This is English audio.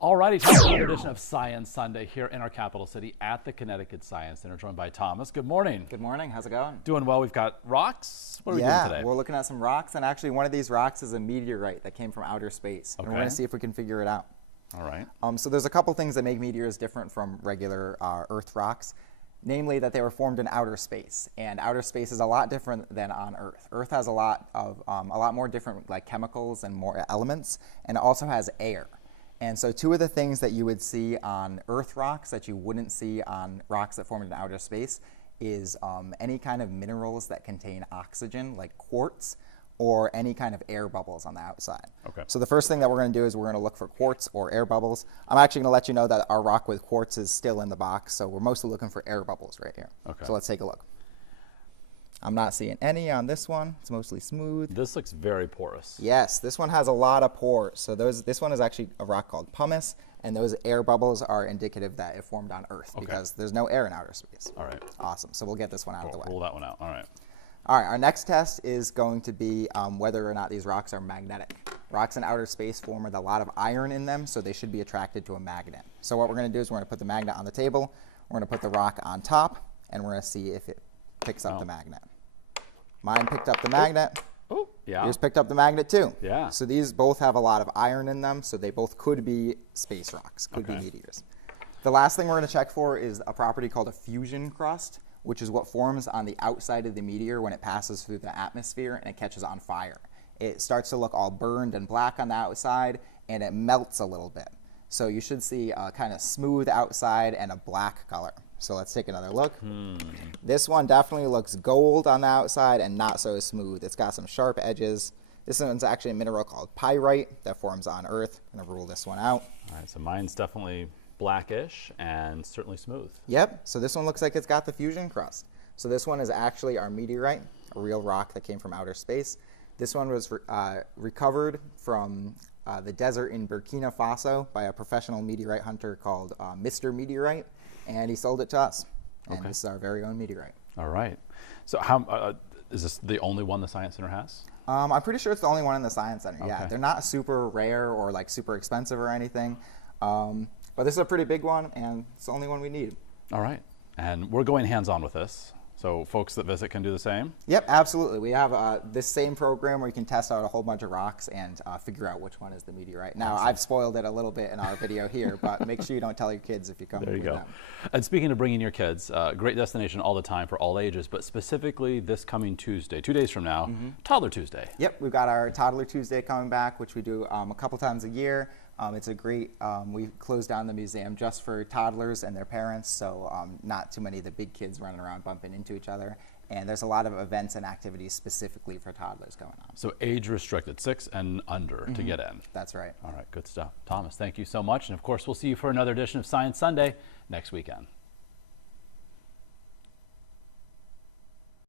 Alrighty, time for another edition of Science Sunday here in our capital city at the Connecticut Science Center, joined by Thomas. Good morning. Good morning. How's it going? Doing well. We've got rocks. What are we doing today? We're looking at some rocks, and actually one of these rocks is a meteorite that came from outer space. Okay. And we're going to see if we can figure it out. All right. So there's a couple things that make meteors different from regular Earth rocks, namely that they were formed in outer space. And outer space is a lot different than on Earth. Earth has a lot more different like chemicals and more elements, and it also has air. And so two of the things that you would see on Earth rocks that you wouldn't see on rocks that formed in outer space is any kind of minerals that contain oxygen, like quartz, or any kind of air bubbles on the outside. Okay. So the first thing that we're going to do is we're going to look for quartz or air bubbles. I'm actually going to let you know that our rock with quartz is still in the box, so we're mostly looking for air bubbles right here. Okay. So let's take a look. I'm not seeing any on this one. It's mostly smooth. This looks very porous. Yes, this one has a lot of pores. So this one is actually a rock called pumice, and those air bubbles are indicative that it formed on Earth because there's no air in outer space. All right. Awesome. So we'll get this one out of the way. Pull that one out. All right. All right, our next test is going to be whether or not these rocks are magnetic. Rocks in outer space form with a lot of iron in them, so they should be attracted to a magnet. So what we're going to do is we're going to put the magnet on the table, we're going to put the rock on top, and we're going to see if it picks up the magnet. Mine picked up the magnet. Oh, yeah. Yours picked up the magnet too. Yeah. So these both have a lot of iron in them, so they both could be space rocks, could be meteors. The last thing we're going to check for is a property called a fusion crust, which is what forms on the outside of the meteor when it passes through the atmosphere and it catches on fire. It starts to look all burned and black on the outside, and it melts a little bit. So you should see a kind of smooth outside and a black color. So let's take another look. This one definitely looks gold on the outside and not so smooth. It's got some sharp edges. This one's actually a mineral called pyrite that forms on Earth. I'm gonna rule this one out. All right, so mine's definitely blackish and certainly smooth. Yep, so this one looks like it's got the fusion crust. So this one is actually our meteorite, a real rock that came from outer space. This one was recovered from the desert in Burkina Faso by a professional meteorite hunter called Mr. Meteorite, and he sold it to us. And this is our very own meteorite. All right. So how is this the only one the Science Center has? I'm pretty sure it's the only one in the Science Center. Yeah, they're not super rare or like super expensive or anything. But this is a pretty big one, and it's the only one we need. All right. And we're going hands-on with this. So folks that visit can do the same? Yep, absolutely. We have this same program where you can test out a whole bunch of rocks and figure out which one is the meteorite. Now, I've spoiled it a little bit in our video here, but make sure you don't tell your kids if you come There you with go. them. And speaking of bringing your kids, great destination all the time for all ages, but specifically this coming Tuesday, 2 days from now, Toddler Tuesday. Yep, we've got our Toddler Tuesday coming back, which we do a couple times a year. It's a great, we close down the museum just for toddlers and their parents, so not too many of the big kids running around bumping into each other. And there's a lot of events and activities specifically for toddlers going on. So age restricted, 6 and under to get in. That's right. All right, good stuff. Thomas, thank you so much. And of course, we'll see you for another edition of Science Sunday next weekend.